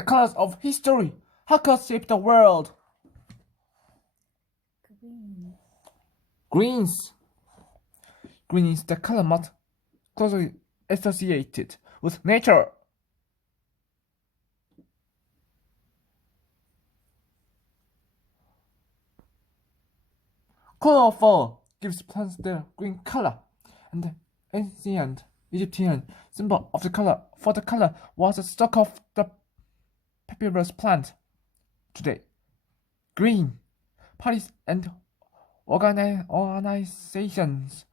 The colors of history. How colors shape the world? Green. Greens. Green is the color most closely associated with nature. Chlorophyll gives plants their green color, and the ancient Egyptian symbol of the color for the color was the stalk of the papyrus plant. Today, green parties and organizations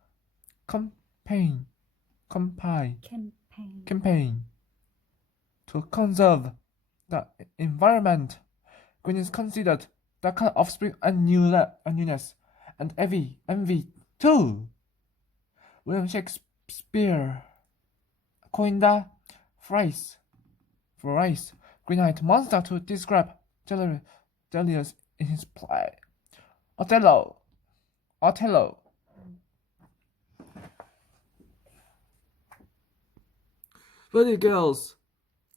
campaign to conserve the environment. Green is considered the color of spring and newness, and envy too. William Shakespeare coined the phrase green-eyed monster to describe Delirious in his play Othello. Pretty girls,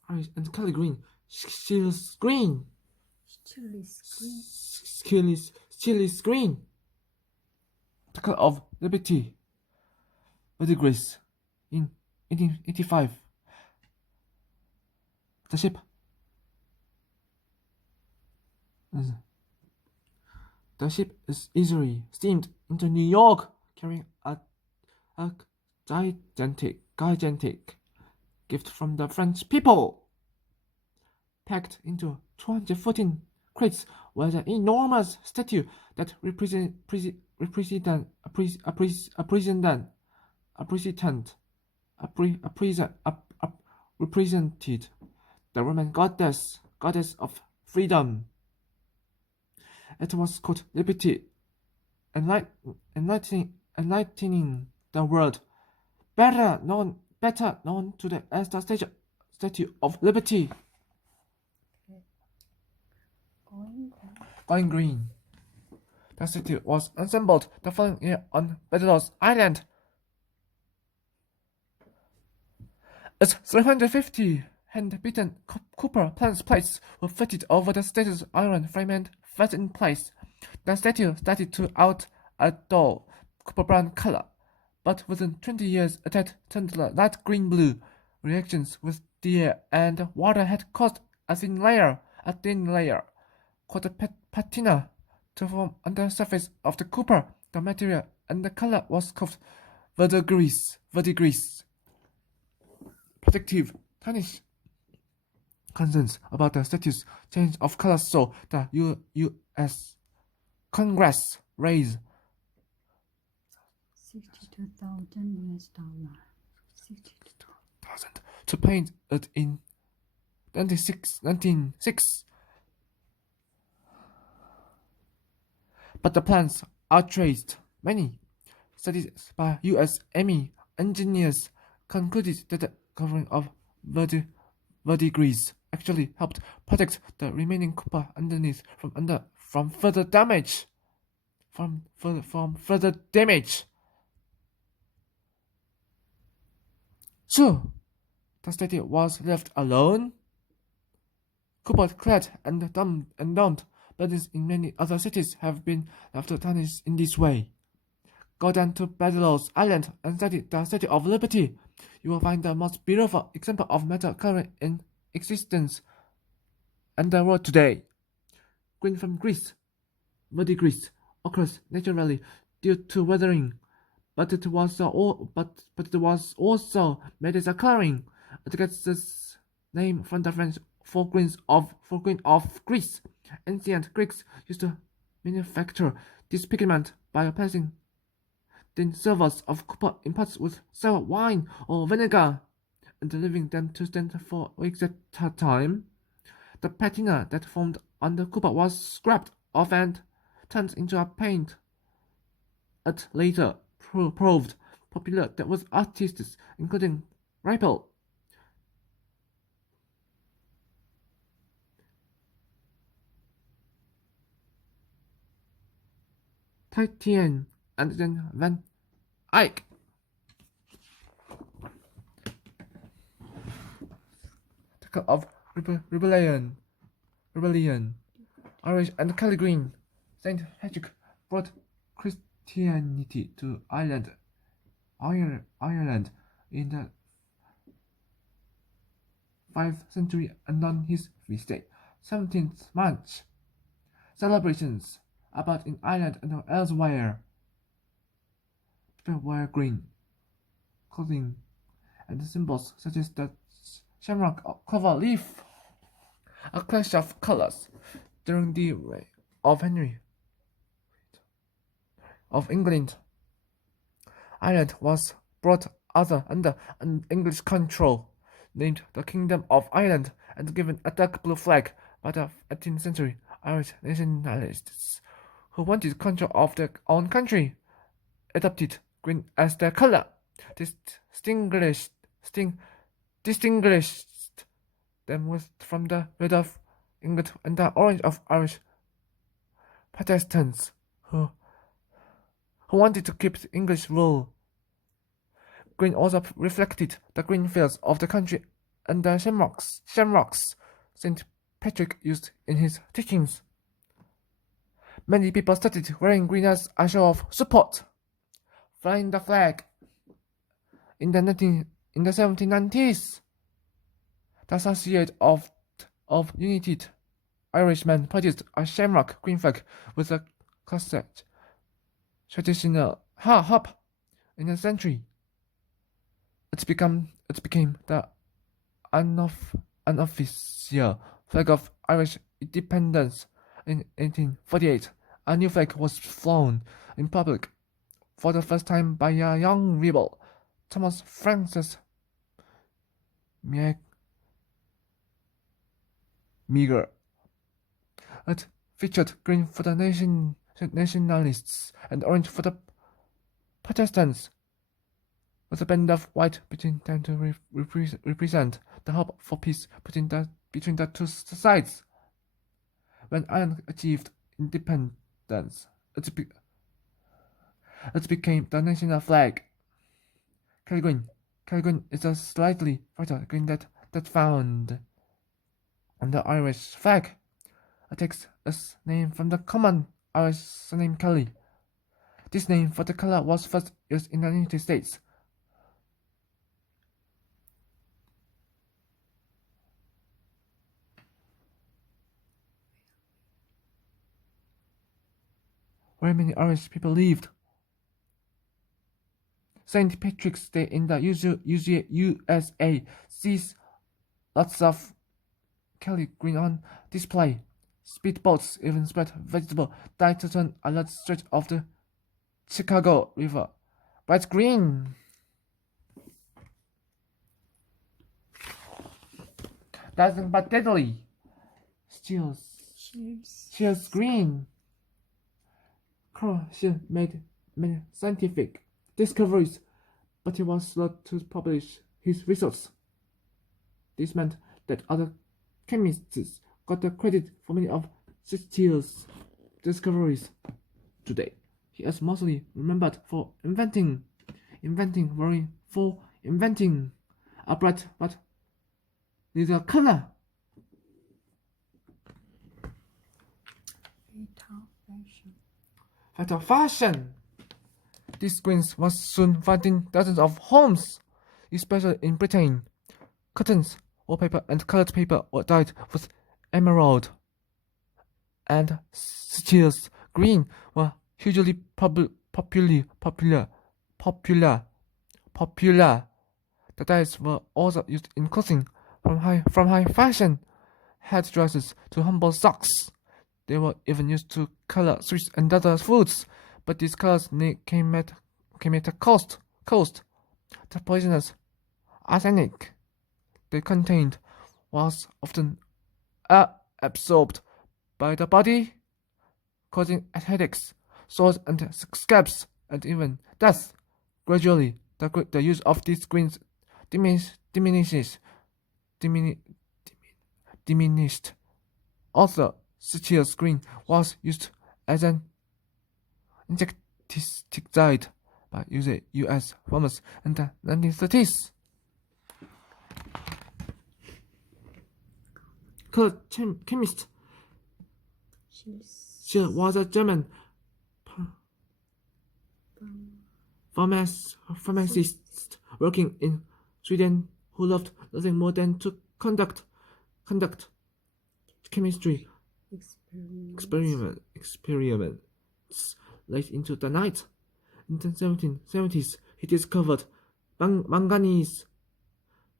Irish and Kelly Green. She's green. Chili's green. The color of liberty. Very Grace in 1885. The ship. The ship is easily steamed into New York, carrying a gigantic gift from the French people. Packed into 214 crates was an enormous statue that represented the Roman goddess of freedom. It was called Liberty, enlightening the world, better known today as the Statue of Liberty. Going green. The statue was assembled the following year on Bedlos Island. Its 350 hand-beaten copper plates were fitted over the statue's iron frame and fastened in place. The statue started to out a dull copper-brown color, but within 20 years it had turned light green-blue. Reactions with the air and water had caused a thin layer called a patina to form on the surface of the copper. The material and the color was called verdigris. Protective tarnish. Concerns about the statue's change of color, so the U.S. Congress raised $62,000. to paint it in 1906. But the plans outraged many. Studies by U.S. Army engineers concluded that the covering of verdigris actually helped protect the remaining copper underneath from further damage. So, the statue was left alone, copper-clad and domed. Buildings in many other cities have been left tarnished in this way. Go down to Bedlos Island and study the Statue of Liberty. You will find the most beautiful example of metal coloring in existence and the world today. Green from Greece, verdigris occurs naturally due to weathering, but it was also made as a coloring. It gets its name from the French for green of Greece. Ancient Greeks used to manufacture this pigment by placing thin silvers of copper in pots with sour wine or vinegar, and leaving them to stand for weeks at a time. The patina that formed on the copper was scraped off and turned into a paint. It later proved popular with artists including Ripple, Titian, and then Van Eyck. The color of rebellion, Irish and Kelly Green. Saint Patrick brought Christianity to Ireland in the 5th century, and on his feast day, 17th March. Celebrations about in Ireland and elsewhere. People wear green clothing and symbols such as the shamrock clover leaf, a clash of colors during the reign of Henry of England. Ireland was brought under an English control, named the Kingdom of Ireland, and given a dark blue flag by the 18th century Irish nationalists who wanted control of their own country, adopted green as their color. Distinguished them from the red of England and the orange of Irish Protestants who wanted to keep English rule. Green also reflected the green fields of the country and the shamrocks St. Patrick used in his teachings. Many people started wearing green as a show of support, flying the flag. In the 1790s, the Association of United Irishmen produced a shamrock green flag with a classic traditional harp in the century. It became the unofficial flag of Irish independence. In 1848, a new flag was flown in public for the first time by a young rebel, Thomas Francis Meagher. It featured green for the nationalists and orange for the Protestants, with a band of white between them to represent the hope for peace between the two sides. When Ireland achieved independence, it became the national flag. Kelly green is a slightly brighter green that found on the Irish flag. It takes its name from the common Irish surname Kelly. This name for the color was first used in the United States. Where many Irish people lived. St. Patrick's Day in the USA sees lots of Kelly green on display. Speedboats even spread vegetable dye to turn a large stretch of the Chicago River bright green. Nothing but deadly. Cheers green. She made many scientific discoveries, but he was slow to publish his results. This meant that other chemists got the credit for many of Steele's discoveries. Today, he is mostly remembered for inventing a bright but little color. Fatal fashion. This green was soon found in dozens of homes, especially in Britain. Curtains, wallpaper, and colored paper were dyed with emerald, and Steele's green were hugely popular. The dyes were also used in clothing, from high fashion headdresses to humble socks. They were even used to color sweets and other foods, but these colors came at a cost. The poisonous arsenic they contained was often absorbed by the body, causing headaches, sores, and scabs, and even death. Gradually, the use of these greens diminished. Also, Steele's green was used as an insecticide by U.S. farmers in the 1930s. color chemist. She was a German pharmacist working in Sweden who loved nothing more than to conduct chemistry experiments late into the night. In the 1770s, he discovered manganese,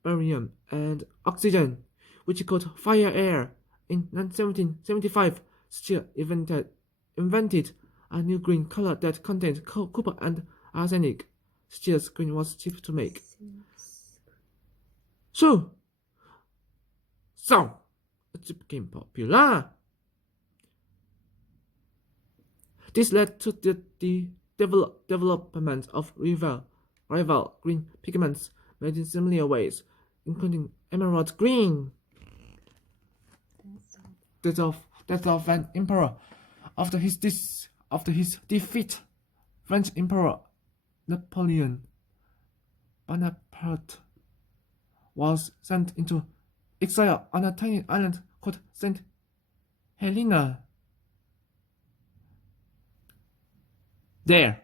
barium, and oxygen, which he called fire air. In 1775, Steele invented a new green color that contained copper and arsenic. Steele's green was cheap to make. So it became popular. This led to the development of rival green pigments made in similar ways, including emerald green. Death of an emperor. After his defeat, French Emperor Napoleon Bonaparte was sent into exile on a tiny island called Saint Helena. There,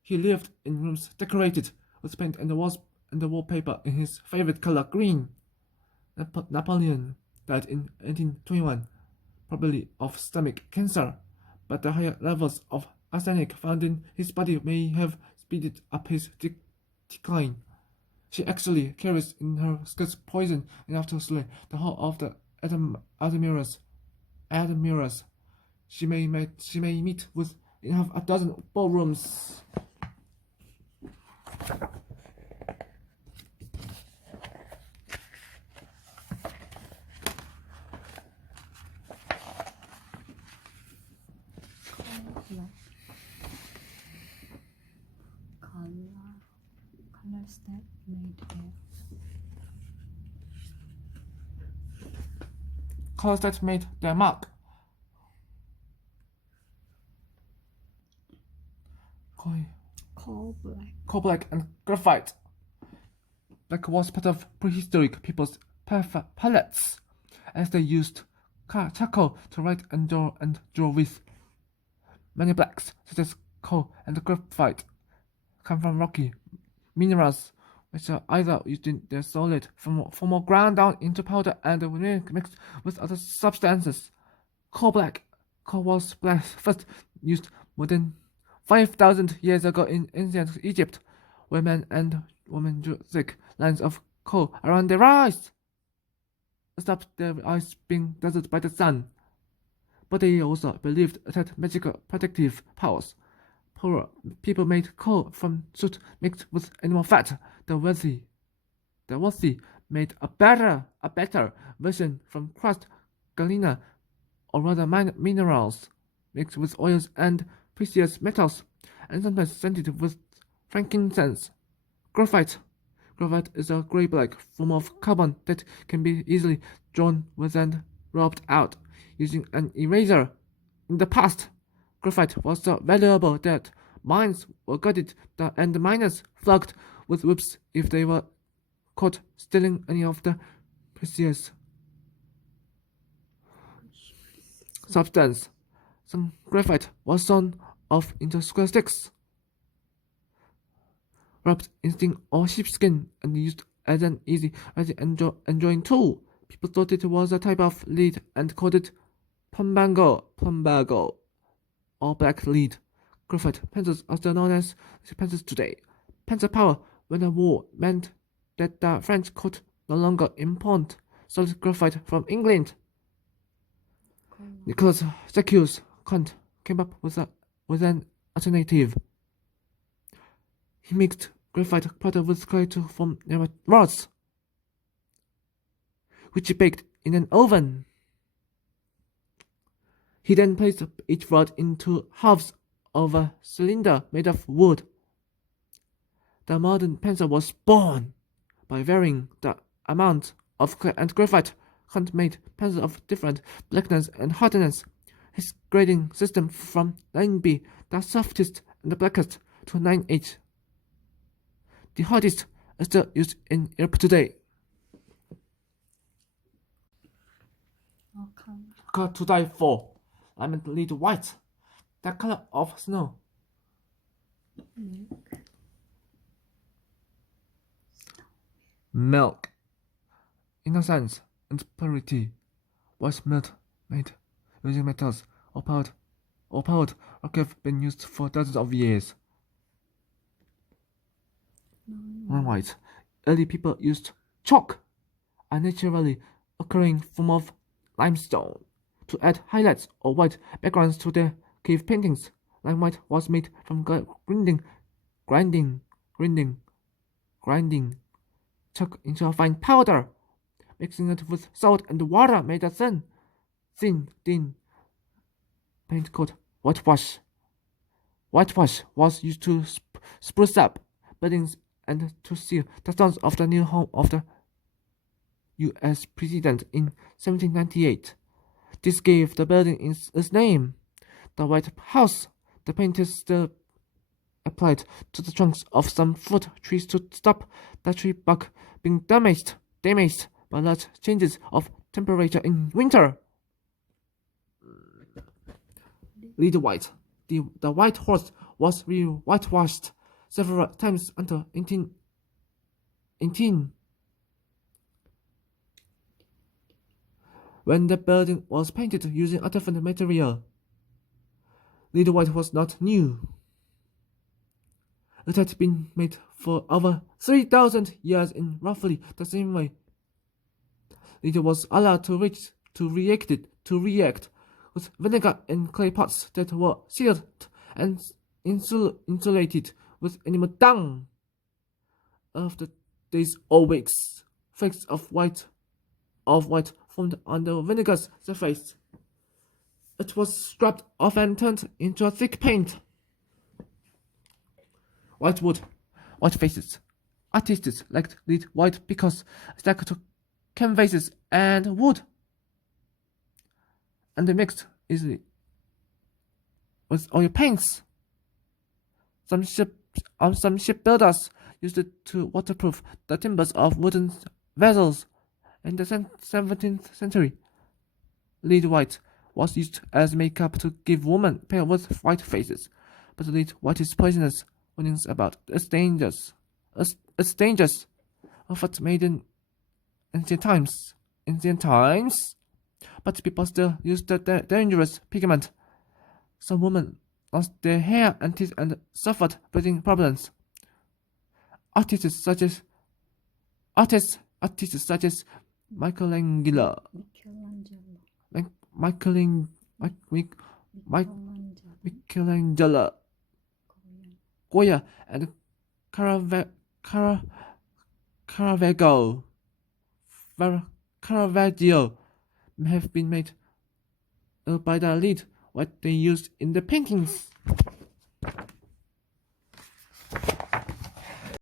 he lived in rooms decorated with paint and the wallpaper in his favorite color, green. Napoleon died in 1821, probably of stomach cancer, but the higher levels of arsenic found in his body may have speeded up his decline. She actually carries in her skirts poison enough to slay the whole of the admirers. She may meet with enough a dozen ballrooms. Colors that made air. Colors that made their mark. Coal black and graphite. Black was part of prehistoric people's palettes, as they used charcoal to write and draw with. Many blacks, such as coal and graphite, come from rocky minerals, which are either used in their solid form or ground down into powder and mixed with other substances. Coal was first used more than 5,000 years ago in ancient Egypt, where men and women drew thick lines of coal around their eyes, to stop their eyes being dazzled by the sun. But they also believed it had magical protective powers. Poorer people made coal from soot mixed with animal fat. The wealthy made a better version from crushed galena, or rather minerals, mixed with oils and precious metals, and sometimes scented with frankincense. Graphite is a gray-black form of carbon that can be easily drawn with and rubbed out using an eraser. In the past, graphite was so valuable that mines were gutted and miners flogged with whips if they were caught stealing any of the precious substance. Some graphite was sawn off into square sticks, wrapped in string or sheepskin, and used as an easy enjoying tool. People thought it was a type of lead and called it plumbago, or black lead. Graphite pencils are still known as pencils today. Pencil power when a war meant that the French could no longer import solid graphite from England. Nicolas Jacques Kant came up with an alternative. He mixed graphite powder with clay to form rods, which he baked in an oven. He then placed each rod into halves of a cylinder made of wood. The modern pencil was born. By varying the amount of clay and graphite, Kant made pencils of different blackness and hardness. His grading system from 9B, the softest and the blackest, to 9H, the hardest, is still used in Europe today. Oh, color. Color to die for. I meant lead white. The color of snow. Milk. Milk. Innocence and purity. Was milk made using metals or powdered or have been used for dozens of years. Non-white. Early people used chalk, a naturally occurring form of limestone, to add highlights or white backgrounds to their cave paintings. Lime white was made from grinding chalk into a fine powder. Mixing it with salt and water made a thin paint called whitewash. Whitewash was used to spruce up buildings and to seal the stones of the new home of the U.S. President in 1798. This gave the building its name, the White House. The paint is still applied to the trunks of some fruit trees to stop the tree bark being damaged by large changes of temperature in winter. Lead white. The white horse was whitewashed several times until 1818, when the building was painted using a different material. Lead white was not new. It had been made for over 3,000 years in roughly the same way. It was allowed to react with vinegar in clay pots that were sealed and insulated with animal dung. After days or weeks, flakes of white formed on the vinegar's surface. It was scrubbed off and turned into a thick paint. White wood, white faces. Artists liked lead white because it stuck to canvases and wood, and they mixed easily with oil paints. Some shipbuilders used it to waterproof the timbers of wooden vessels. In the 17th century, lead white was used as makeup to give women pale with white faces, but lead white is poisonous. Warnings about its dangers often made in ancient times, but people still use the dangerous pigment. Some women lost their hair and teeth and suffered breathing problems. Artists such as Michelangelo, Goya, and Caravaggio have been made by the lead what they used in the paintings.